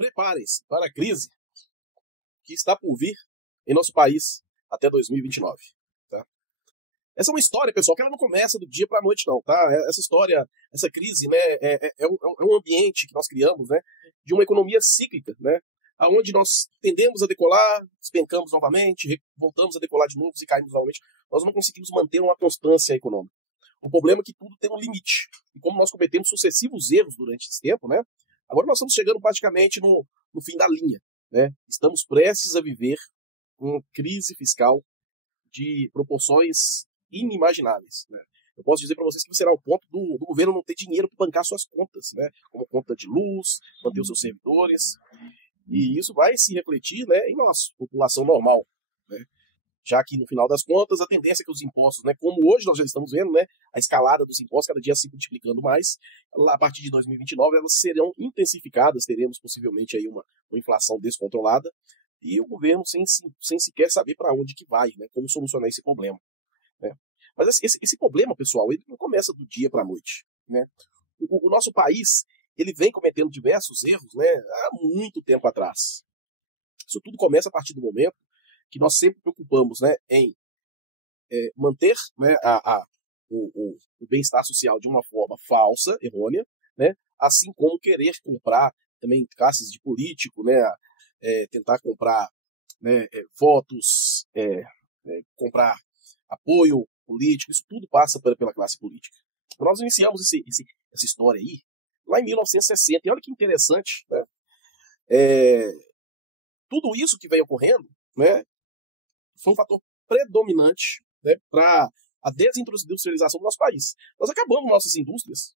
preparem-se para a crise que está por vir em nosso país até 2029. Tá? Essa é uma história, pessoal, que ela não começa do dia para a noite, não. Tá? Essa história, essa crise, né, é um ambiente que nós criamos, né, de uma economia cíclica, né, onde nós tendemos a decolar, despencamos novamente, voltamos a decolar de novo e caímos novamente. Nós não conseguimos manter uma constância econômica. O problema é que tudo tem um limite. E como nós cometemos sucessivos erros durante esse tempo, né, agora nós estamos chegando praticamente no fim da linha. Né? Estamos prestes a viver uma crise fiscal de proporções inimagináveis. Né? Eu posso dizer para vocês que será o ponto do governo não ter dinheiro para bancar suas contas, né? Como conta de luz, manter os seus servidores. E isso vai se refletir, né, em nós, população normal. Né? Já que, no final das contas, a tendência é que os impostos, né, como hoje nós já estamos vendo, né, a escalada dos impostos cada dia se multiplicando mais, a partir de 2029 elas serão intensificadas, teremos possivelmente aí uma inflação descontrolada, e o governo sem sequer saber para onde que vai, né, como solucionar esse problema. Né? Mas esse problema, pessoal, ele não começa do dia para a noite. Né? O nosso país, ele vem cometendo diversos erros, né, há muito tempo atrás. Isso tudo começa a partir do momento que nós sempre preocupamos, né, em manter, né, o bem-estar social de uma forma falsa, errônea, né, assim como querer comprar também classes de político, né, tentar comprar, né, votos, comprar apoio político, isso tudo passa pela classe política. Então, nós iniciamos essa história aí lá em 1960, e olha que interessante, né, tudo isso que vem ocorrendo, né, foi um fator predominante, né, para a desindustrialização do nosso país. Nós acabamos nossas indústrias.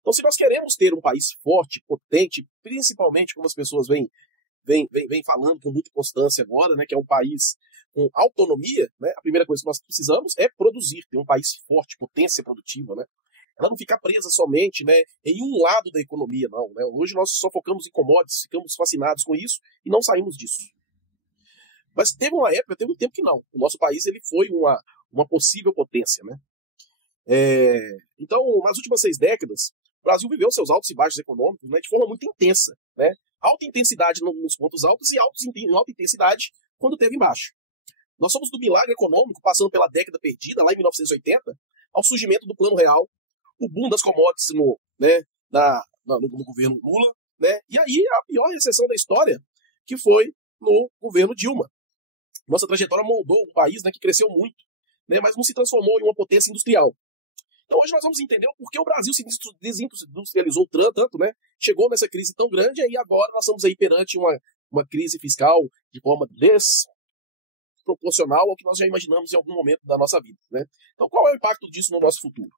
Então, se nós queremos ter um país forte, potente, principalmente como as pessoas vêm falando com muita constância agora, né, que é um país com autonomia, né, a primeira coisa que nós precisamos é produzir, ter um país forte, potência produtiva, né? Ela não ficar presa somente, né, em um lado da economia, não. Né? Hoje nós só focamos em commodities, ficamos fascinados com isso e não saímos disso. Mas teve um tempo que não. O nosso país ele foi uma possível potência. Né? Então, nas últimas 6 décadas, o Brasil viveu seus altos e baixos econômicos, né, de forma muito intensa. Né? Alta intensidade nos pontos altos e alta intensidade quando teve embaixo. Nós somos do milagre econômico, passando pela década perdida, lá em 1980, ao surgimento do Plano Real, o boom das commodities no governo Lula, né? E aí a pior recessão da história, que foi no governo Dilma. Nossa trajetória moldou um país, né, que cresceu muito, né, mas não se transformou em uma potência industrial. Então hoje nós vamos entender o porquê o Brasil se desindustrializou tanto, né? Chegou nessa crise tão grande e agora nós estamos aí perante uma crise fiscal de forma desproporcional ao que nós já imaginamos em algum momento da nossa vida. Né? Então qual é o impacto disso no nosso futuro?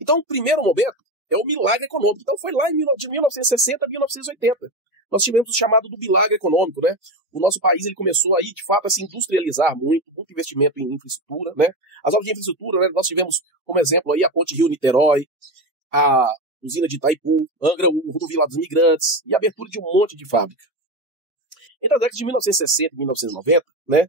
Então o primeiro momento é o milagre econômico. Então foi lá de 1960 a 1980. Nós tivemos o chamado do milagre econômico, né? O nosso país ele começou aí, de fato, a se industrializar muito investimento em infraestrutura, né? As obras de infraestrutura, né? Nós tivemos, como exemplo, aí a Ponte Rio-Niterói, a usina de Itaipu, Angra, o rodovia dos Imigrantes e a abertura de um monte de fábrica. Entre as décadas de 1960 e 1990, né?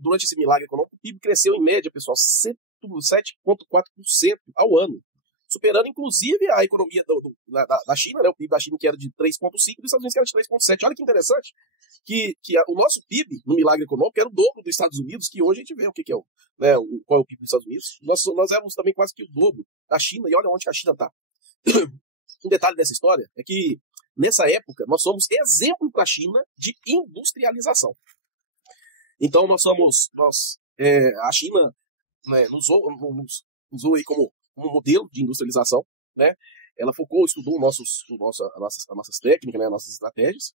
Durante esse milagre econômico, o PIB cresceu em média, pessoal, 7,4% ao ano. Superando, inclusive, a economia da China, né? O PIB da China que era de 3,5% e dos Estados Unidos que era de 3,7%. Olha que interessante que o nosso PIB, no milagre econômico, era o dobro dos Estados Unidos, que hoje a gente vê qual é o PIB dos Estados Unidos. Nós éramos também quase que o dobro da China, e olha onde que a China está. Um detalhe dessa história é que, nessa época, nós somos exemplo para a China de industrialização. Então, a China, né, nos usou aí como modelo de industrialização, né? Ela estudou as nossas técnicas, né, nossas estratégias,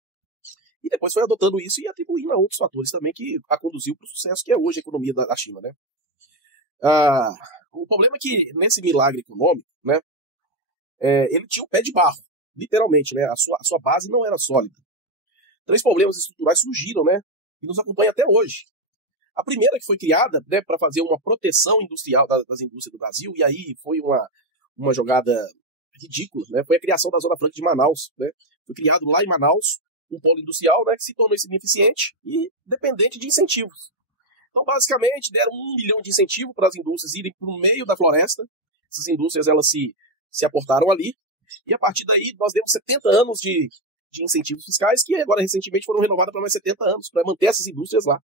e depois foi adotando isso e atribuindo a outros fatores também que a conduziu para o sucesso que é hoje a economia da China, né? O problema é que nesse milagre econômico, né, ele tinha um pé de barro, literalmente, né? A sua base não era sólida. 3 problemas estruturais surgiram, né? E nos acompanham até hoje. A primeira que foi criada, né, para fazer uma proteção industrial das indústrias do Brasil, e aí foi uma jogada ridícula, né, foi a criação da Zona Franca de Manaus. Né, foi criado lá em Manaus um polo industrial, né, que se tornou ineficiente e dependente de incentivos. Então, basicamente, deram 1 milhão de incentivo para as indústrias irem para o meio da floresta. Essas indústrias elas se aportaram ali, e a partir daí nós demos 70 anos de de incentivos fiscais que agora recentemente foram renovadas para mais 70 anos, para manter essas indústrias lá.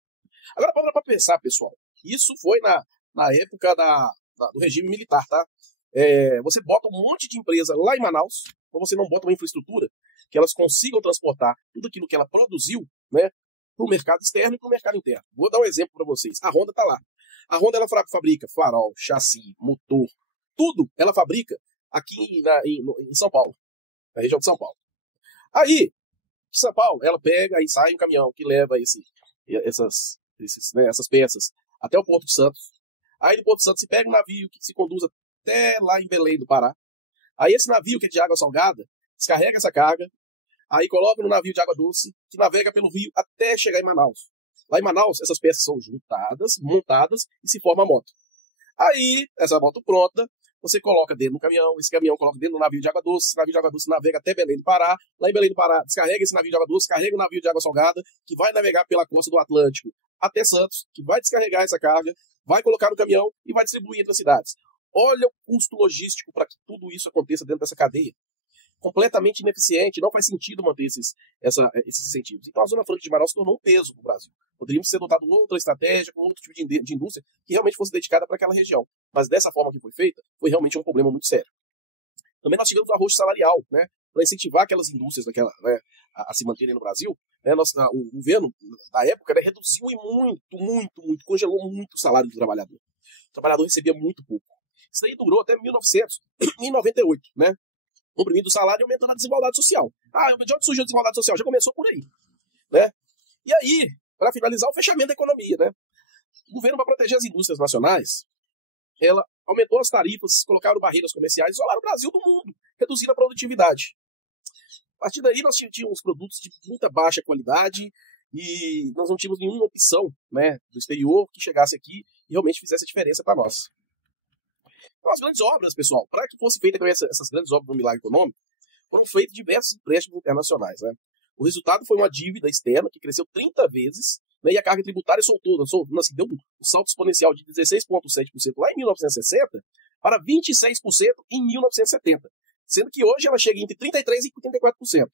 Agora, para pensar, pessoal, isso foi na época do regime militar, tá? Você bota um monte de empresa lá em Manaus, mas você não bota uma infraestrutura que elas consigam transportar tudo aquilo que ela produziu, né, para o mercado externo e para o mercado interno. Vou dar um exemplo para vocês. A Honda está lá. A Honda ela fabrica farol, chassi, motor, tudo ela fabrica aqui em São Paulo, na região de São Paulo. Aí, de São Paulo, ela pega e sai um caminhão que leva essas peças até o Porto de Santos. Aí do Porto de Santos se pega um navio que se conduz até lá em Belém do Pará. Aí esse navio, que é de água salgada, descarrega essa carga, aí coloca no navio de água doce, que navega pelo rio até chegar em Manaus. Lá em Manaus, essas peças são juntadas, montadas e se forma a moto. Aí, essa moto pronta, você coloca dentro do caminhão, esse caminhão coloca dentro do navio de água doce, esse navio de água doce navega até Belém do Pará, lá em Belém do Pará descarrega esse navio de água doce, carrega o navio de água salgada, que vai navegar pela costa do Atlântico até Santos, que vai descarregar essa carga, vai colocar no caminhão e vai distribuir entre as cidades. Olha o custo logístico para que tudo isso aconteça dentro dessa cadeia. Completamente ineficiente, não faz sentido manter esses incentivos. Então a Zona Franca de Manaus se tornou um peso para o Brasil. Poderíamos ter adotado outra estratégia, com outro tipo de indústria que realmente fosse dedicada para aquela região. Mas dessa forma que foi feita, foi realmente um problema muito sério. Também nós tivemos o arrocho salarial, né, para incentivar aquelas indústrias a se manterem no Brasil. Né, o governo, da época, reduziu muito, congelou muito o salário do trabalhador. O trabalhador recebia muito pouco. Isso aí durou até 1998, né? Comprimindo o salário e aumentando a desigualdade social. De onde surgiu a desigualdade social? Já começou por aí, né? E aí, para finalizar, o fechamento da economia, né? O governo, para proteger as indústrias nacionais, ela aumentou as tarifas, colocaram barreiras comerciais, isolaram o Brasil do mundo, reduzindo a produtividade. A partir daí, nós tínhamos produtos de muita baixa qualidade e nós não tínhamos nenhuma opção, né, do exterior que chegasse aqui e realmente fizesse a diferença para nós. Então, as grandes obras, pessoal, para que fosse feita essas grandes obras do milagre econômico, foram feitos diversos empréstimos internacionais, né? O resultado foi uma dívida externa que cresceu 30 vezes, né, e a carga tributária deu um salto exponencial de 16,7% lá em 1960 para 26% em 1970, sendo que hoje ela chega entre 33% e 34%.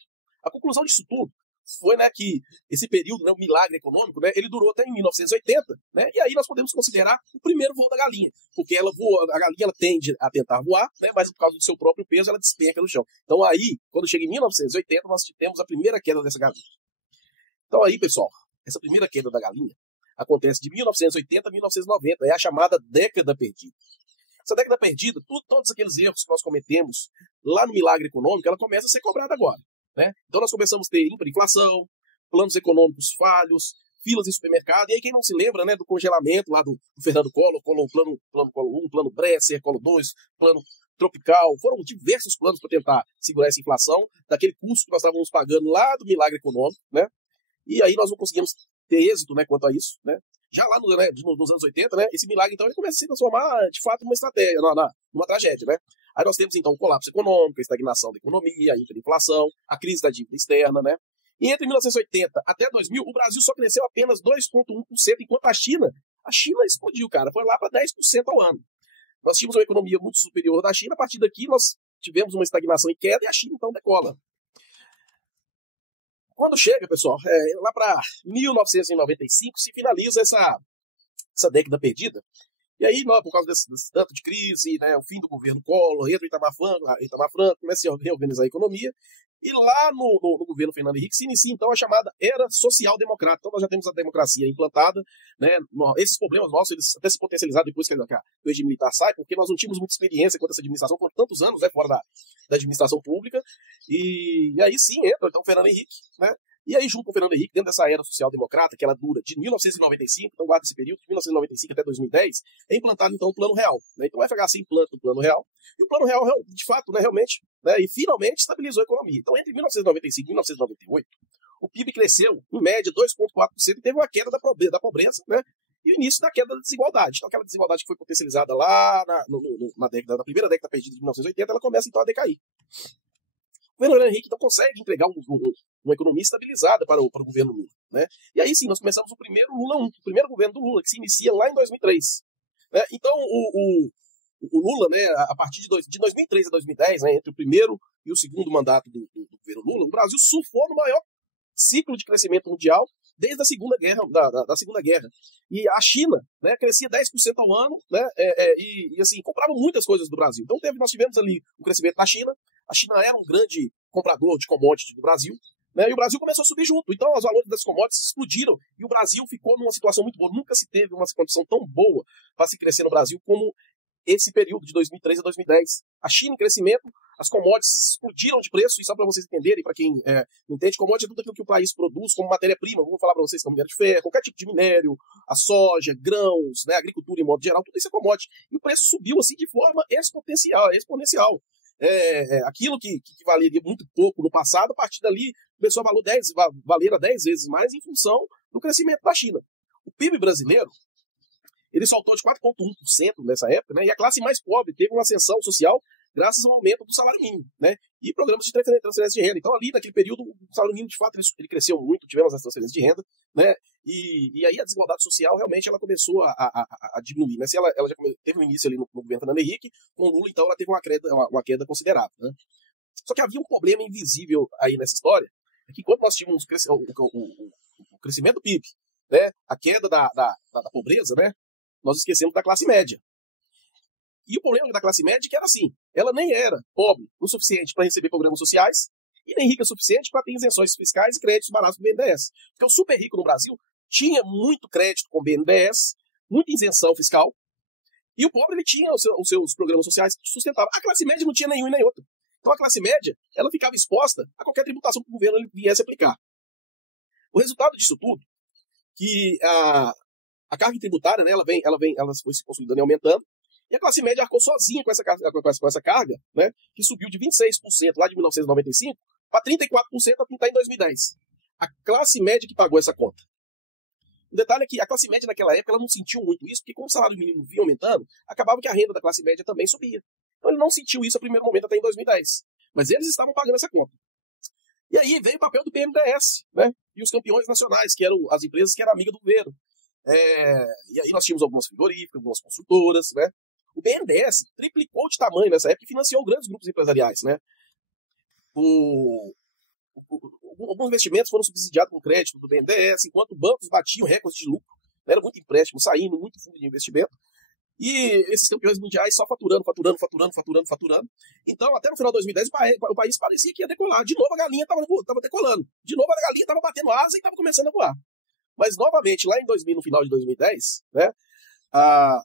A conclusão disso tudo foi, né, que esse período, né, o milagre econômico, né, ele durou até em 1980, né, e aí nós podemos considerar o primeiro voo da galinha, porque ela voa, a galinha ela tende a tentar voar, né, mas por causa do seu próprio peso ela despenca no chão. Então aí, quando chega em 1980, nós temos a primeira queda dessa galinha. Então aí, pessoal, essa primeira queda da galinha acontece de 1980 a 1990, é a chamada década perdida. Essa década perdida, todos aqueles erros que nós cometemos lá no milagre econômico, ela começa a ser cobrada agora. Né? Então nós começamos a ter hiperinflação, planos econômicos falhos, filas em supermercado, e aí quem não se lembra, né, do congelamento lá do Fernando Collor, plano Collor 1, plano Bresser, Collor 2, plano Tropical, foram diversos planos para tentar segurar essa inflação, daquele custo que nós estávamos pagando lá do milagre econômico, né? E aí nós não conseguimos ter êxito, né, quanto a isso, né? Já lá nos anos 80, né, esse milagre, então, ele começa a se transformar, de fato, numa estratégia, numa tragédia, né? Aí nós temos, então, o colapso econômico, a estagnação da economia, a hiperinflação, a crise da dívida externa, né? E entre 1980 até 2000, o Brasil só cresceu apenas 2,1%, enquanto a China explodiu, cara, foi lá para 10% ao ano. Nós tínhamos uma economia muito superior da China, a partir daqui nós tivemos uma estagnação em queda e a China, então, decola. Quando chega, pessoal, lá para 1995, se finaliza essa década perdida. E aí, por causa desse tanto de crise, né, o fim do governo Collor, entra o Itamar Franco, começa a reorganizar a economia. E lá no governo Fernando Henrique se inicia, então, a chamada Era Social-Democrata. Então, nós já temos a democracia implantada, né? Esses problemas nossos, eles até se potencializaram depois que o regime militar sai, porque nós não tínhamos muita experiência com essa administração, por tantos anos, né, fora da administração pública. E aí sim entra, então, o Fernando Henrique, né? E aí, junto com o Fernando Henrique, dentro dessa era social-democrata, que ela dura de 1995, então guarda esse período, de 1995 até 2010, é implantado, então, o Plano Real. Né? Então, o FHC implanta o Plano Real, e o Plano Real, de fato, né, realmente, né, e finalmente estabilizou a economia. Então, entre 1995 e 1998, o PIB cresceu, em média, 2,4%, e teve uma queda da pobreza, né, e o início da queda da desigualdade. Então, aquela desigualdade que foi potencializada lá na primeira década perdida de 1980, ela começa, então, a decair. O Fernando Henrique, então, consegue entregar uma economia estabilizada para o governo Lula. Né? E aí sim, nós começamos o primeiro Lula 1, o primeiro governo do Lula, que se inicia lá em 2003. Né? Então, o Lula, né, a partir de 2003 a 2010, né, entre o primeiro e o segundo mandato do governo Lula, o Brasil surfou no maior ciclo de crescimento mundial desde a Segunda Guerra, da Segunda Guerra. E a China, né, crescia 10% ao ano, né, e assim, comprava muitas coisas do Brasil. Então nós tivemos ali o crescimento da China. A China era um grande comprador de commodities do Brasil, né, e o Brasil começou a subir junto. Então os valores das commodities explodiram e o Brasil ficou numa situação muito boa. Nunca se teve uma condição tão boa para se crescer no Brasil como esse período de 2003 a 2010. A China em crescimento, as commodities explodiram de preço, e só para vocês entenderem, para quem não entende, commodity é tudo aquilo que o país produz como matéria-prima. Vou falar para vocês como minério de ferro, qualquer tipo de minério, a soja, grãos, né, agricultura em modo geral, tudo isso é commodity. E o preço subiu assim de forma exponencial. Aquilo que valeria muito pouco no passado, a partir dali começou a valer 10 vezes mais em função do crescimento da China. O PIB brasileiro, ele saltou de 4,1% nessa época, né? E a classe mais pobre teve uma ascensão social graças ao aumento do salário mínimo, né? E programas de transferência de renda. Então, ali, naquele período, o salário mínimo, de fato, ele cresceu muito, tivemos as transferências de renda, né? E aí a desigualdade social, realmente, ela começou a diminuir, né? Ela já teve um início ali no governo Fernando Henrique, com o Lula, então, ela teve uma queda considerável, né? Só que havia um problema invisível aí nessa história, é que quando nós tínhamos o crescimento do PIB, né? A queda da pobreza, né? Nós esquecemos da classe média. E o problema da classe média é que era assim, ela nem era pobre o suficiente para receber programas sociais e nem rica o suficiente para ter isenções fiscais e créditos baratos do BNDES. Porque o super rico no Brasil tinha muito crédito com o BNDES, muita isenção fiscal, e o pobre ele tinha os seus programas sociais que sustentavam. A classe média não tinha nenhum e nem outro. Então a classe média ela ficava exposta a qualquer tributação que o governo viesse aplicar. O resultado disso tudo, que a carga tributária, né, ela foi se consolidando e aumentando, e a classe média arcou sozinha com essa carga, né, que subiu de 26% lá de 1995 para 34% a pintar em 2010. A classe média que pagou essa conta. O detalhe é que a classe média naquela época ela não sentiu muito isso, porque como o salário mínimo vinha aumentando, acabava que a renda da classe média também subia. Então ele não sentiu isso a primeiro momento até em 2010. Mas eles estavam pagando essa conta. E aí veio o papel do BNDES, né, e os campeões nacionais, que eram as empresas que eram amigas do governo. E aí nós tínhamos algumas frigoríficas, algumas construtoras, né? O BNDES triplicou de tamanho nessa época e financiou grandes grupos empresariais, né? Alguns investimentos foram subsidiados com crédito do BNDES, enquanto bancos batiam recordes de lucro, né? Era muito empréstimo saindo, muito fundo de investimento, e esses campeões mundiais só faturando. Então, até no final de 2010, o país parecia que ia decolar. De novo a galinha estava decolando. De novo a galinha estava batendo asa e estava começando a voar. Mas, novamente, lá no final de 2010, né,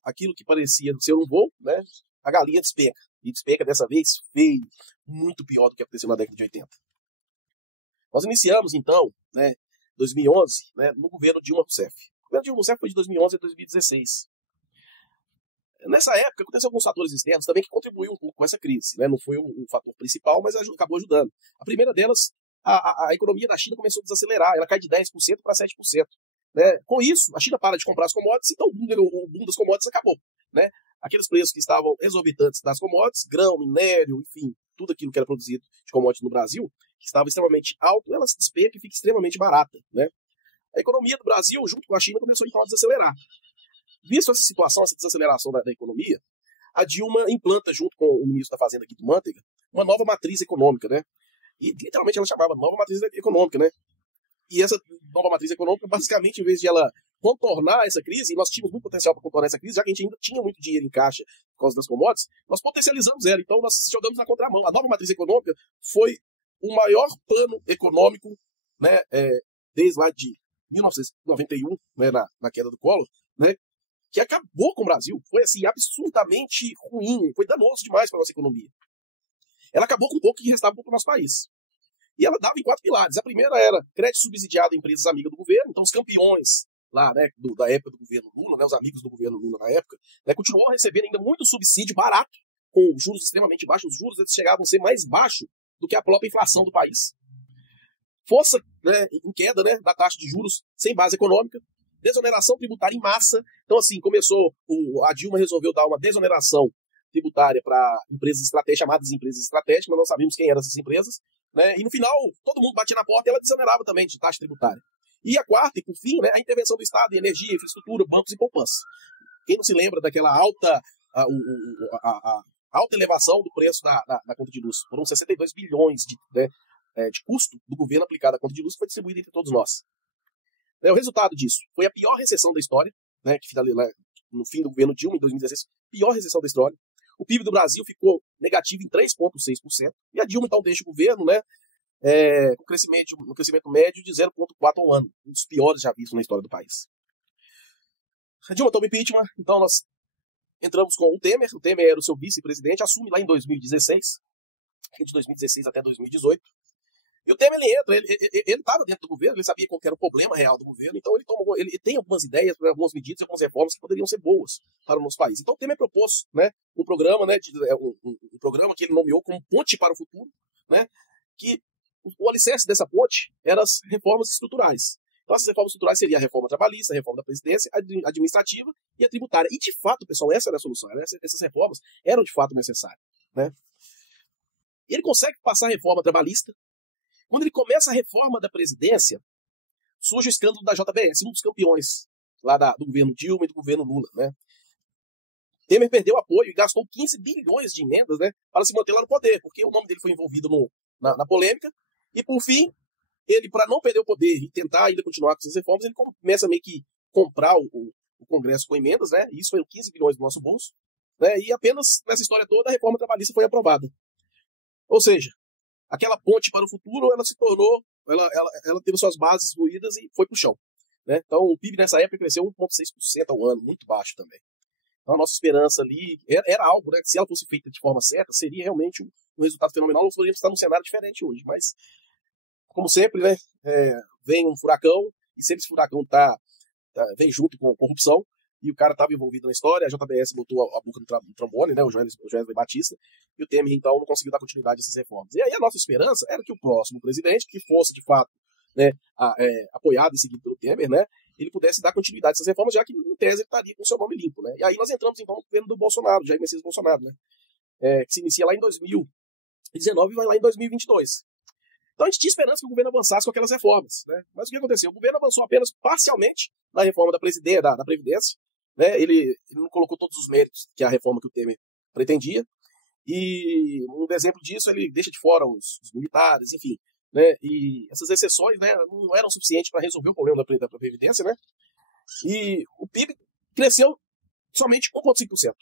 aquilo que parecia ser um voo, né, a galinha despenca. E despenca dessa vez feio, muito pior do que aconteceu na década de 80. Nós iniciamos, então, né, 2011, né, no governo Dilma Rousseff. O governo Dilma Rousseff foi de 2011 a 2016. Nessa época, aconteceram alguns fatores externos também que contribuíram um pouco com essa crise, né? Não foi o fator principal, mas acabou ajudando. A primeira delas, a economia da China começou a desacelerar. Ela cai de 10% para 7%. Né? Com isso, a China para de comprar as commodities, então o boom das commodities acabou. Né? Aqueles preços que estavam exorbitantes das commodities, grão, minério, enfim, tudo aquilo que era produzido de commodities no Brasil, que estava extremamente alto, ela se despenca e fica extremamente barata. Né? A economia do Brasil, junto com a China, começou então a desacelerar. Visto essa situação, essa desaceleração da economia, a Dilma implanta, junto com o ministro da Fazenda, Guido Mantega, uma nova matriz econômica, né? E literalmente ela chamava nova matriz econômica, né? E essa nova matriz econômica, basicamente, em vez de ela contornar essa crise, e nós tínhamos muito potencial para contornar essa crise, já que a gente ainda tinha muito dinheiro em caixa por causa das commodities, nós potencializamos ela, então nós jogamos na contramão. A nova matriz econômica foi o maior plano econômico, né, desde lá de 1991, né, na queda do Collor, né, que acabou com o Brasil. Foi assim, absurdamente ruim, foi danoso demais para a nossa economia. Ela acabou com um pouco que restava para o nosso país. E ela dava em 4 pilares. A primeira era crédito subsidiado a empresas amigas do governo, então os campeões lá, né, da época do governo Lula, né, os amigos do governo Lula na época, né, continuaram recebendo ainda muito subsídio barato, com juros extremamente baixos. Os juros eles chegavam a ser mais baixos do que a própria inflação do país. Força, né, em queda, né, da taxa de juros sem base econômica, desoneração tributária em massa. Então, assim, a Dilma resolveu dar uma desoneração tributária para empresas estratégicas, chamadas empresas estratégicas, mas não sabíamos quem eram essas empresas, né? E no final, todo mundo batia na porta e ela desonerava também de taxa tributária. E a quarta, e por fim, né, a intervenção do Estado em energia, infraestrutura, bancos e poupança. Quem não se lembra daquela alta a alta elevação do preço da conta de luz. Foram 62 bilhões de custo do governo aplicado à conta de luz que foi distribuído entre todos nós. O resultado disso foi a pior recessão da história, né, que no fim do governo Dilma, em 2016, pior recessão da história. O PIB do Brasil ficou negativo em 3,6%, e a Dilma então deixa o governo, né, com um crescimento médio de 0,4% ao ano, um dos piores já vistos na história do país. A Dilma toma impeachment, então nós entramos com o Temer era o seu vice-presidente, assume lá em 2016, de 2016 até 2018, e o Temer ele entra, ele estava dentro do governo, ele sabia qual era o problema real do governo, então ele tem algumas ideias, algumas medidas, algumas reformas que poderiam ser boas para o nosso país. Então o Temer propôs, né, um programa, né, um programa que ele nomeou como Ponte para o Futuro, né, que o alicerce dessa ponte eram as reformas estruturais. Então essas reformas estruturais seriam a reforma trabalhista, a reforma da presidência, a administrativa e a tributária. E de fato, pessoal, essa era a solução, essas reformas eram de fato necessárias, né? E ele consegue passar a reforma trabalhista. Quando ele começa a reforma da presidência, surge o escândalo da JBS, um dos campeões lá do governo Dilma e do governo Lula, né? Temer perdeu apoio e gastou 15 bilhões de emendas, né, para se manter lá no poder, porque o nome dele foi envolvido na polêmica, e por fim, ele, para não perder o poder e tentar ainda continuar com essas reformas, ele começa meio que comprar o Congresso com emendas, né? E isso foi 15 bilhões do nosso bolso, né? E apenas nessa história toda a reforma trabalhista foi aprovada. Ou seja, aquela ponte para o futuro, ela se tornou, ela teve suas bases ruídas e foi para o chão, né? Então o PIB nessa época cresceu 1,6% ao ano, muito baixo também. Então a nossa esperança ali era algo, né? Que se ela fosse feita de forma certa, seria realmente um resultado fenomenal. Nós poderíamos estar num cenário diferente hoje, mas como sempre, né, vem um furacão, e sempre esse furacão vem junto com a corrupção, e o cara estava envolvido na história, a JBS botou a boca no trombone, né, o Joesley Batista, e o Temer, então, não conseguiu dar continuidade a essas reformas. E aí a nossa esperança era que o próximo presidente, que fosse, de fato, né, apoiado e seguido pelo Temer, né, ele pudesse dar continuidade a essas reformas, já que, em tese, ele estaria com o seu nome limpo, né. E aí nós entramos, então, no governo do Bolsonaro, Jair Messias Bolsonaro, né, que se inicia lá em 2019 e vai lá em 2022. Então a gente tinha esperança que o governo avançasse com aquelas reformas, né? Mas o que aconteceu? O governo avançou apenas parcialmente na reforma da Previdência, né? Ele não colocou todos os méritos que a reforma que o Temer pretendia, e um exemplo disso, ele deixa de fora os militares, enfim, né? E essas exceções, né, não eram suficientes para resolver o problema da Previdência, né? E o PIB cresceu somente 1,5%.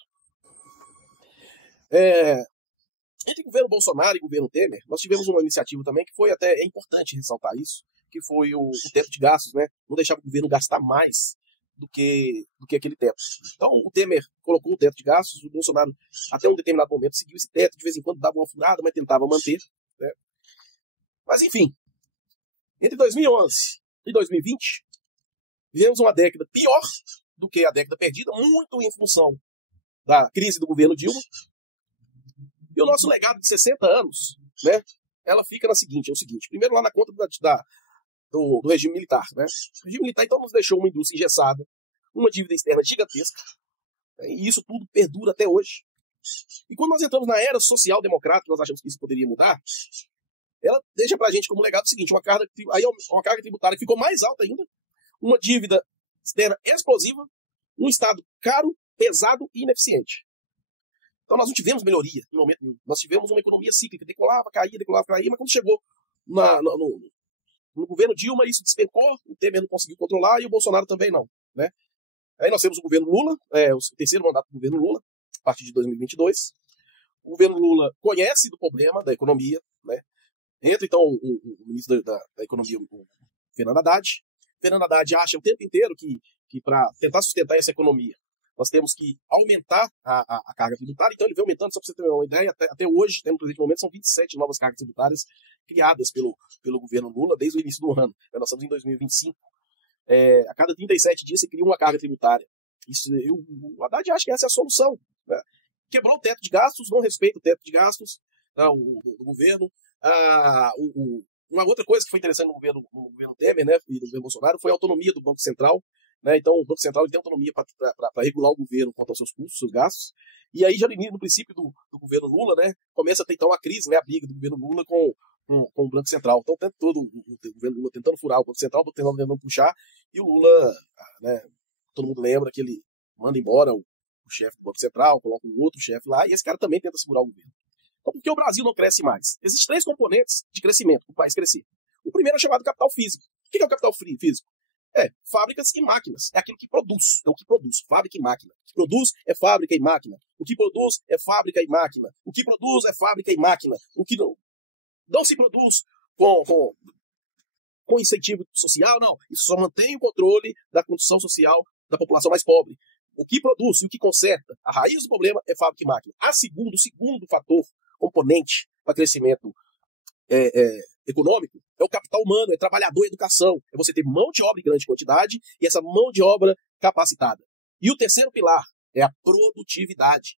Entre o governo Bolsonaro e o governo Temer, nós tivemos uma iniciativa também que foi até importante ressaltar isso, que foi o teto de gastos, né? Não deixar o governo gastar mais do que aquele teto. Então o Temer colocou o teto de gastos, o Bolsonaro até um determinado momento seguiu esse teto, de vez em quando dava uma furada, mas tentava manter, né? Mas enfim, entre 2011 e 2020, vivemos uma década pior do que a década perdida, muito em função da crise do governo Dilma. E o nosso legado de 60 anos, né, ela fica é o seguinte, primeiro lá na conta do regime militar, né? O regime militar, então, nos deixou uma indústria engessada, uma dívida externa gigantesca, né, e isso tudo perdura até hoje. E quando nós entramos na era social-democrática, nós achamos que isso poderia mudar, ela deixa pra gente como legado o seguinte, uma carga tributária que ficou mais alta ainda, uma dívida externa explosiva, um Estado caro, pesado e ineficiente. Então nós não tivemos melhoria em momento nenhum. Nós tivemos uma economia cíclica, decolava, caía, mas quando chegou no governo Dilma, isso despencou, o Temer não conseguiu controlar e o Bolsonaro também não, né? Aí nós temos o governo Lula, o terceiro mandato do governo Lula, a partir de 2022. O governo Lula conhece do problema da economia, né? Entra então o ministro da Economia, o Fernando Haddad. Fernando Haddad acha o tempo inteiro que para tentar sustentar essa economia, nós temos que aumentar a carga tributária. Então ele vem aumentando, só para você ter uma ideia, até hoje, no presente momento, são 27 novas cargas tributárias criadas pelo governo Lula desde o início do ano. Nós estamos em 2025. A cada 37 dias se cria uma carga tributária. O Haddad acha que essa é a solução, né? Quebrou o teto de gastos, não respeita o teto de gastos, tá, do governo. Uma outra coisa que foi interessante no governo Temer, né, e no governo Bolsonaro, foi a autonomia do Banco Central. Né? Então, o Banco Central ele tem autonomia para regular o governo quanto aos seus custos, seus gastos. E aí, já no princípio do governo Lula, né, começa a ter então a crise, né, a briga do governo Lula com o Banco Central. Então, o tempo todo o governo Lula tentando furar o Banco Central, o Banco Central tentando puxar, e o Lula, né, todo mundo lembra que ele manda embora o chefe do Banco Central, coloca um outro chefe lá, e esse cara também tenta segurar o governo. Então, por que o Brasil não cresce mais? Existem 3 componentes de crescimento para o país crescer. O primeiro é chamado capital físico. O que é o capital físico? Fábricas e máquinas. É aquilo que produz. É o que produz. Fábrica e máquina. O que produz é fábrica e máquina. O que produz é fábrica e máquina. O que produz é fábrica e máquina. O que não se produz com incentivo social, não. Isso só mantém o controle da condição social da população mais pobre. O que produz e o que conserta, a raiz do problema é fábrica e máquina. O segundo fator, componente para crescimento econômico, é o capital humano, é trabalhador e educação. É você ter mão de obra em grande quantidade e essa mão de obra capacitada. E o terceiro pilar é a produtividade.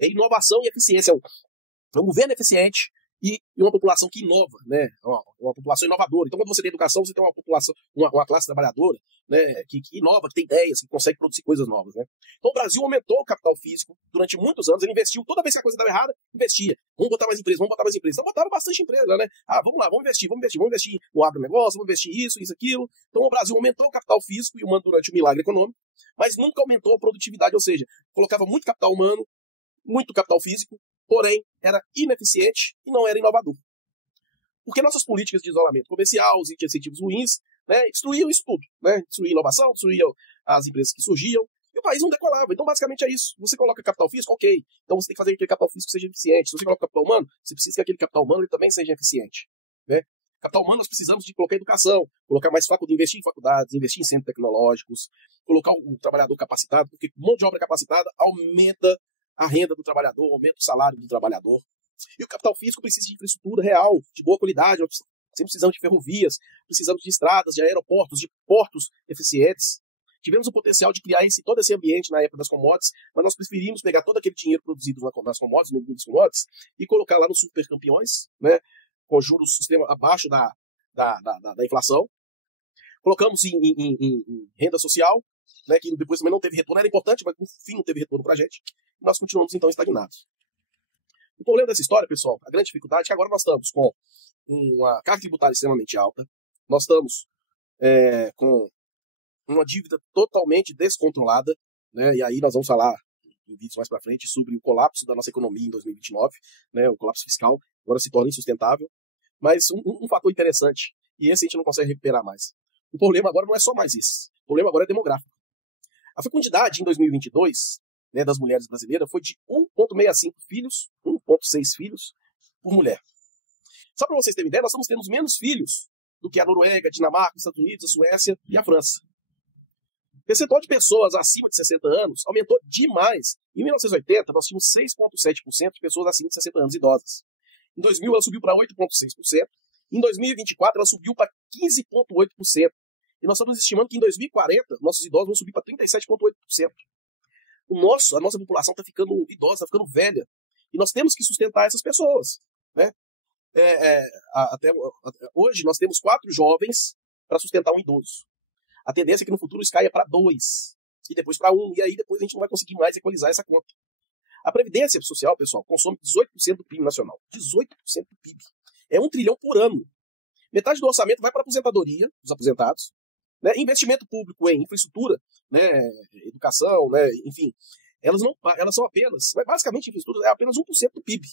É inovação e eficiência. É um governo eficiente e uma população que inova, né? Uma população inovadora. Então, quando você tem educação, você tem uma população, uma classe trabalhadora, né? que inova, que tem ideias, que consegue produzir coisas novas, né? Então, o Brasil aumentou o capital físico durante muitos anos. Ele investiu, toda vez que a coisa estava errada, investia. Vamos botar mais empresas. Então, botaram bastante empresa, né? Vamos lá, vamos investir no agronegócio, vamos investir isso, aquilo. Então, o Brasil aumentou o capital físico e humano durante o milagre econômico, mas nunca aumentou a produtividade, ou seja, colocava muito capital humano, muito capital físico, porém, era ineficiente e não era inovador. Porque nossas políticas de isolamento comercial, os incentivos ruins, né, destruíam isso tudo. Né? Destruíam a inovação, destruíam as empresas que surgiam, e o país não decolava. Então, basicamente, é isso. Você coloca capital físico, ok. Então, você tem que fazer que aquele capital físico seja eficiente. Se você coloca capital humano, você precisa que aquele capital humano ele também seja eficiente. Né? Capital humano, nós precisamos de colocar educação, colocar mais investir em faculdades, investir em centros tecnológicos, colocar o trabalhador capacitado, porque mão de obra capacitada aumenta a renda do trabalhador, aumenta o salário do trabalhador. E o capital físico precisa de infraestrutura real, de boa qualidade. Sempre precisamos de ferrovias, precisamos de estradas, de aeroportos, de portos eficientes. Tivemos o potencial de criar todo esse ambiente na época das commodities, mas nós preferimos pegar todo aquele dinheiro produzido nas commodities, no mundo das commodities, e colocar lá nos supercampeões, né, com juros sistema abaixo da inflação. Colocamos em renda social, né, que depois também não teve retorno, era importante, mas no fim não teve retorno pra gente. E nós continuamos, então, estagnados. O problema dessa história, pessoal, a grande dificuldade é que agora nós estamos com uma carga tributária extremamente alta, nós estamos com uma dívida totalmente descontrolada, né, e aí nós vamos falar em vídeos mais pra frente sobre o colapso da nossa economia em 2029, né, o colapso fiscal agora se torna insustentável, mas um fator interessante, e esse a gente não consegue recuperar mais. O problema agora não é só mais isso, o problema agora é demográfico. A fecundidade em 2022, né, das mulheres brasileiras foi de 1,65 filhos, 1,6 filhos por mulher. Só para vocês terem ideia, nós estamos tendo menos filhos do que a Noruega, a Dinamarca, os Estados Unidos, a Suécia e a França. O percentual de pessoas acima de 60 anos aumentou demais. Em 1980, nós tínhamos 6,7% de pessoas acima de 60 anos idosas. Em 2000, ela subiu para 8,6%. Em 2024, ela subiu para 15,8%. E nós estamos estimando que em 2040, nossos idosos vão subir para 37,8%. A nossa população está ficando idosa, está ficando velha. E nós temos que sustentar essas pessoas. Né? Hoje, nós temos 4 jovens para sustentar um idoso. A tendência é que no futuro isso caia para 2. E depois para 1. E aí depois a gente não vai conseguir mais equalizar essa conta. A Previdência Social, pessoal, consome 18% do PIB nacional. 18% do PIB. É 1 trilhão por ano. Metade do orçamento vai para a aposentadoria dos aposentados. Né? Investimento público em infraestrutura, né? Educação, né? Enfim, elas são apenas, basicamente infraestrutura é apenas 1% do PIB.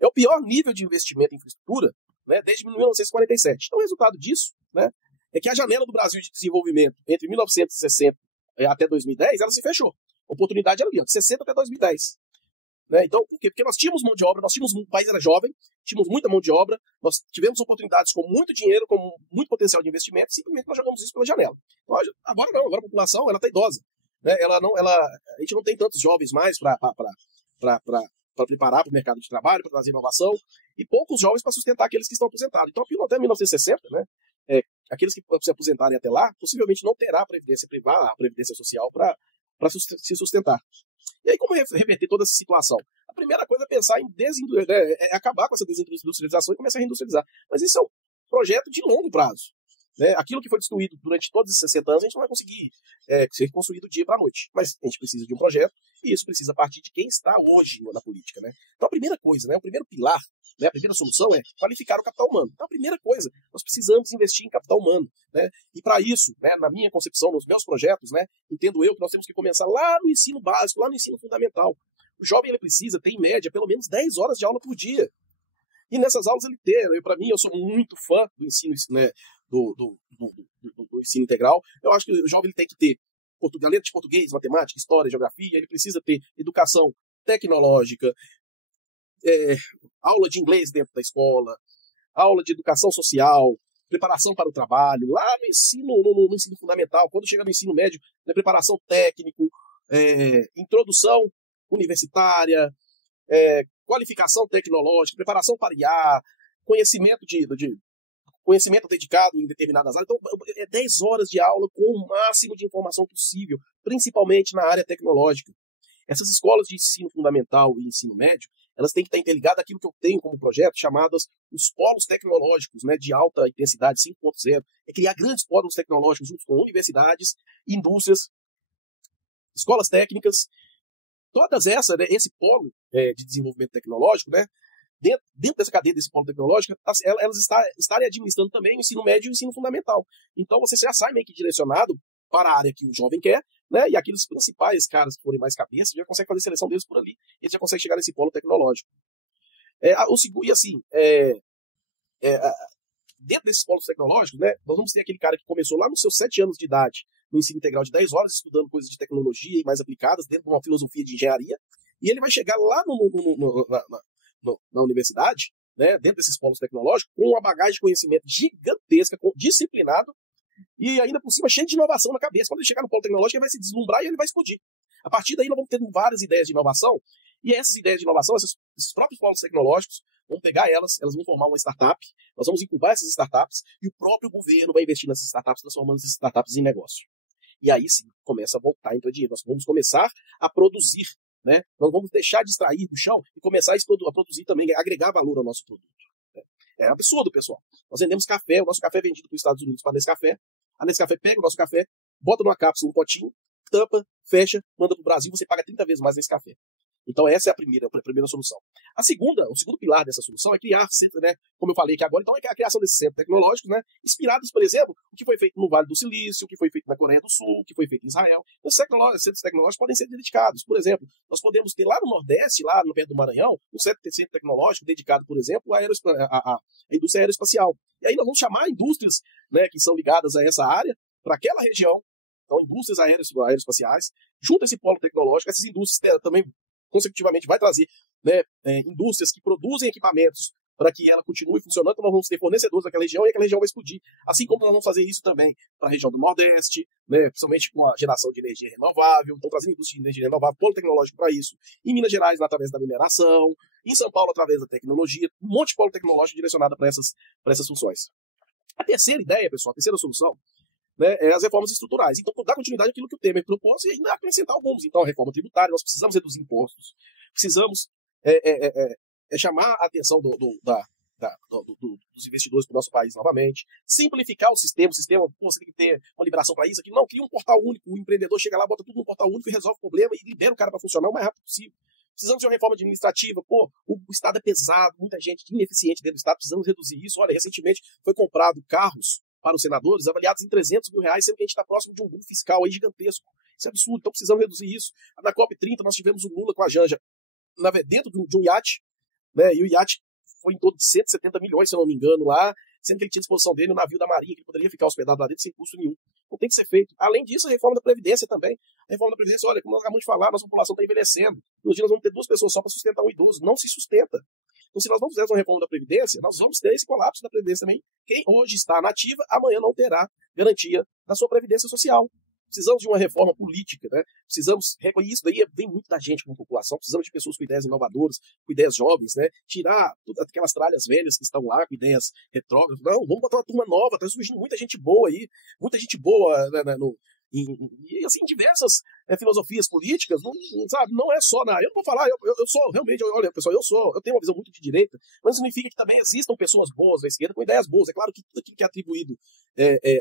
É o pior nível de investimento em infraestrutura, né, desde 1947. Então o resultado disso, né, é que a janela do Brasil de desenvolvimento entre 1960 até 2010, ela se fechou. A oportunidade era ali, de 60 até 2010. Né? Então, por quê? Porque nós tínhamos mão de obra, o país era jovem, tínhamos muita mão de obra, nós tivemos oportunidades com muito dinheiro, com muito potencial de investimento, simplesmente nós jogamos isso pela janela. Então, agora não, agora a população está idosa. Né? A gente não tem tantos jovens mais para preparar para o mercado de trabalho, para trazer inovação, e poucos jovens para sustentar aqueles que estão aposentados. Então, até 1960, né, aqueles que se aposentarem até lá, possivelmente não terá a previdência privada, a previdência social para se sustentar. E aí, como reverter toda essa situação? A primeira coisa é pensar em acabar com essa desindustrialização e começar a reindustrializar. Mas isso é um projeto de longo prazo. né? Aquilo que foi destruído durante todos esses 60 anos, a gente não vai conseguir ser reconstruído do dia para a noite. Mas a gente precisa de um projeto, e isso precisa partir de quem está hoje na política, né? Então a primeira coisa, né, o primeiro pilar, né, a primeira solução é qualificar o capital humano. Então a primeira coisa, nós precisamos investir em capital humano, né? E para isso, né, na minha concepção, nos meus projetos, né, entendo eu que nós temos que começar lá no ensino básico, lá no ensino fundamental. O jovem ele precisa ter, em média, pelo menos 10 horas de aula por dia. E nessas aulas ele ter, para mim, eu sou muito fã do ensino, né, do ensino integral. Eu acho que o jovem ele tem que ter letra de português, matemática, história, geografia, ele precisa ter educação tecnológica, aula de inglês dentro da escola, aula de educação social, preparação para o trabalho, lá no ensino fundamental, quando chega no ensino médio, né, preparação técnico, introdução universitária, qualificação tecnológica, preparação para IA, conhecimento dedicado em determinadas áreas. Então, 10 horas de aula com o máximo de informação possível, principalmente na área tecnológica. Essas escolas de ensino fundamental e ensino médio, elas têm que estar interligadas àquilo que eu tenho como projeto, chamadas os polos tecnológicos, né, de alta intensidade 5.0. É criar grandes polos tecnológicos junto com universidades, indústrias, escolas técnicas. Todas essas, né, esse polo de desenvolvimento tecnológico, né, dentro dessa cadeia desse polo tecnológico, elas estarem administrando também o ensino médio e o ensino fundamental. Então você já sai meio que direcionado para a área que o jovem quer, né, e aqueles principais caras que forem mais cabeça, já consegue fazer seleção deles por ali, e eles já conseguem chegar nesse polo tecnológico. E assim, dentro desses polos tecnológicos, né, nós vamos ter aquele cara que começou lá nos seus 7 anos de idade, no ensino integral de 10 horas, estudando coisas de tecnologia e mais aplicadas, dentro de uma filosofia de engenharia, e ele vai chegar lá na universidade, né, dentro desses polos tecnológicos, com uma bagagem de conhecimento gigantesca, disciplinado, e ainda por cima cheio de inovação na cabeça. Quando ele chegar no polo tecnológico, ele vai se deslumbrar e ele vai explodir. A partir daí, nós vamos ter várias ideias de inovação, e essas ideias de inovação, esses próprios polos tecnológicos, vamos pegar elas vão formar uma startup, nós vamos incubar essas startups, e o próprio governo vai investir nessas startups, transformando essas startups em negócio. E aí sim, começa a voltar a entrar dinheiro. Nós vamos começar a produzir, né? Nós vamos deixar de extrair do chão e começar a produzir também, agregar valor ao nosso produto. Né? É absurdo, pessoal. Nós vendemos café, o nosso café é vendido para os Estados Unidos para a Nescafé. A Nescafé pega o nosso café, bota numa cápsula, um potinho, tampa, fecha, manda para o Brasil, você paga 30 vezes mais nesse café. Então essa é a primeira solução. O segundo pilar dessa solução é criar centros, né, como eu falei aqui agora, então é a criação desses centros tecnológicos, né, inspirados, por exemplo, o que foi feito no Vale do Silício, o que foi feito na Coreia do Sul, o que foi feito em Israel. Os centros tecnológicos podem ser dedicados. Por exemplo, nós podemos ter lá no Nordeste, lá no perto do Maranhão, um centro tecnológico dedicado, por exemplo, à indústria aeroespacial. E aí nós vamos chamar indústrias, né, que são ligadas a essa área, para aquela região, então indústrias aeroespaciais, junto a esse polo tecnológico. Essas indústrias também consecutivamente vai trazer, né, indústrias que produzem equipamentos para que ela continue funcionando. Então nós vamos ter fornecedores daquela região e aquela região vai explodir. Assim como nós vamos fazer isso também para a região do Nordeste, né, principalmente com a geração de energia renovável, então trazendo indústria de energia renovável, polo tecnológico para isso. Em Minas Gerais, através da mineração. Em São Paulo, através da tecnologia. Um monte de polo tecnológico direcionado para essas funções. A terceira ideia, pessoal, a terceira solução, né, as reformas estruturais. Então, dar continuidade àquilo que o Temer propôs e ainda acrescentar alguns. Então, a reforma tributária, nós precisamos reduzir impostos, precisamos chamar a atenção dos investidores para o nosso país novamente, simplificar o sistema, você tem que ter uma liberação para isso, aqui não, cria um portal único, o empreendedor chega lá, bota tudo no portal único e resolve o problema e libera o cara para funcionar o mais rápido possível. Precisamos de uma reforma administrativa. O Estado é pesado, muita gente ineficiente dentro do Estado, precisamos reduzir isso. Olha, recentemente foi comprado carros para os senadores, avaliados em R$300 mil, sendo que a gente está próximo de um boom fiscal aí gigantesco. Isso é absurdo, então precisamos reduzir isso. Na COP30 nós tivemos o Lula com a Janja dentro de um iate, né, e o iate foi em torno de 170 milhões, se eu não me engano, lá, sendo que ele tinha à disposição dele o navio da Marinha, que ele poderia ficar hospedado lá dentro sem custo nenhum. Não tem que ser feito. Além disso, a reforma da Previdência também. A reforma da Previdência, olha, como nós acabamos de falar, nossa população está envelhecendo. Nos dias nós vamos ter 2 pessoas só para sustentar um idoso. Não se sustenta. Então, se nós não fizermos uma reforma da Previdência, nós vamos ter esse colapso da Previdência também. Quem hoje está nativa, amanhã não terá garantia da sua Previdência Social. Precisamos de uma reforma política, né? Precisamos, e isso daí vem muito da gente como população, precisamos de pessoas com ideias inovadoras, com ideias jovens, né? Tirar todas aquelas tralhas velhas que estão lá, com ideias retrógradas. Não, vamos botar uma turma nova, está surgindo muita gente boa aí, muita gente boa, né, e assim, diversas filosofias políticas, sabe, não é só na... Eu não vou falar, eu sou realmente, olha, pessoal, eu tenho uma visão muito de direita, mas isso significa que também existam pessoas boas da esquerda com ideias boas. É claro que tudo aquilo que é atribuído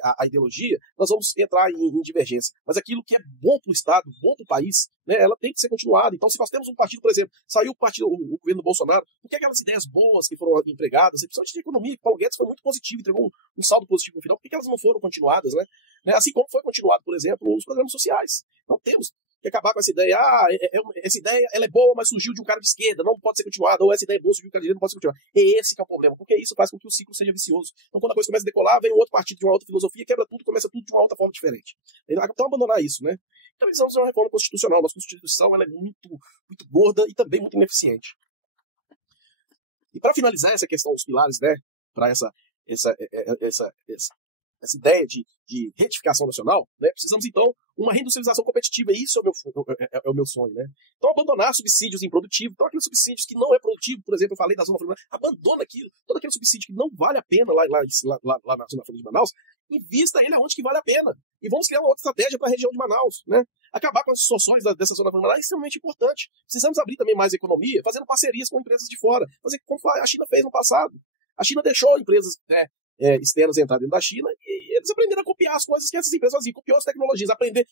à ideologia, nós vamos entrar em divergência. Mas aquilo que é bom para o Estado, bom para o país, né, ela tem que ser continuada. Então, se nós temos um partido, por exemplo, saiu o governo Bolsonaro, por que aquelas ideias boas que foram empregadas, principalmente de economia, que Paulo Guedes foi muito positivo, entregou um saldo positivo no final, por que elas não foram continuadas, né? Assim como foi continuado, por exemplo, os programas sociais. Não temos que acabar com essa ideia, essa ideia ela é boa, mas surgiu de um cara de esquerda, não pode ser continuada, ou essa ideia é boa, surgiu de um cara de direita, não pode ser continuada. É esse que é o problema, porque isso faz com que o ciclo seja vicioso. Então, quando a coisa começa a decolar, vem um outro partido de uma outra filosofia, quebra tudo, começa tudo de uma outra forma diferente. Então, abandonar isso, né? Então, precisamos de uma reforma constitucional. Nossa Constituição ela é muito gorda e também muito ineficiente. E para finalizar essa questão dos pilares, né, para essa ideia de retificação nacional, né, precisamos, então, uma reindustrialização competitiva, e isso é o meu sonho, né? Então, abandonar subsídios improdutivos, então aqueles subsídios que não é produtivo, por exemplo, eu falei da Zona Franca, abandona aquilo, todo aquele subsídio que não vale a pena lá na Zona Franca de Manaus, invista ele aonde que vale a pena, e vamos criar uma outra estratégia para a região de Manaus, né? Acabar com as distorções dessa Zona Franca de Manaus é extremamente importante. Precisamos abrir também mais economia, fazendo parcerias com empresas de fora, fazer como a China fez no passado. A China deixou empresas externas entrar dentro da China e eles aprenderam a copiar as coisas que essas empresas faziam. Copiou as tecnologias,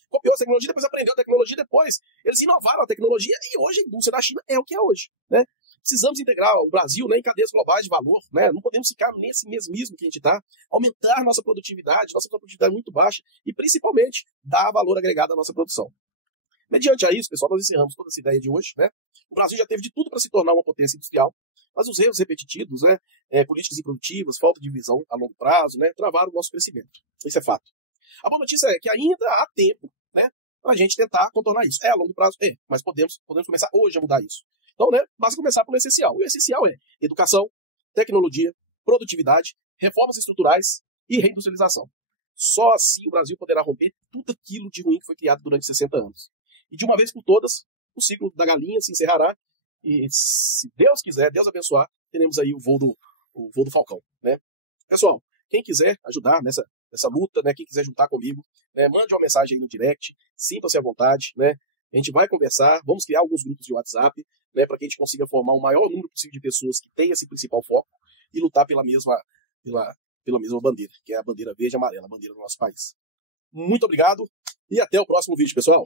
copiou as tecnologias, depois aprendeu a tecnologia, depois eles inovaram a tecnologia e hoje a indústria da China é o que é hoje, né? Precisamos integrar o Brasil, né, em cadeias globais de valor, né? Não podemos ficar nesse mesmismo que a gente está. Aumentar nossa produtividade é muito baixa e principalmente dar valor agregado à nossa produção. Mediante a isso, pessoal, nós encerramos toda essa ideia de hoje, né? O Brasil já teve de tudo para se tornar uma potência industrial, mas os erros repetitivos, né, políticas improdutivas, falta de visão a longo prazo, né, travaram o nosso crescimento. Isso é fato. A boa notícia é que ainda há tempo, né, para a gente tentar contornar isso. A longo prazo? Mas podemos começar hoje a mudar isso. Então, né, basta começar pelo essencial. E o essencial é educação, tecnologia, produtividade, reformas estruturais e reindustrialização. Só assim o Brasil poderá romper tudo aquilo de ruim que foi criado durante 60 anos. E de uma vez por todas, o ciclo da galinha se encerrará e, se Deus quiser, Deus abençoar, teremos aí o voo do Falcão, né? Pessoal, quem quiser ajudar nessa luta, né, quem quiser juntar comigo, né, mande uma mensagem aí no direct, sintam-se à vontade, né? A gente vai conversar, vamos criar alguns grupos de WhatsApp, né, para que a gente consiga formar o maior número possível de pessoas que tenham esse principal foco e lutar pela mesma bandeira, que é a bandeira verde e amarela, a bandeira do nosso país. Muito obrigado e até o próximo vídeo, pessoal.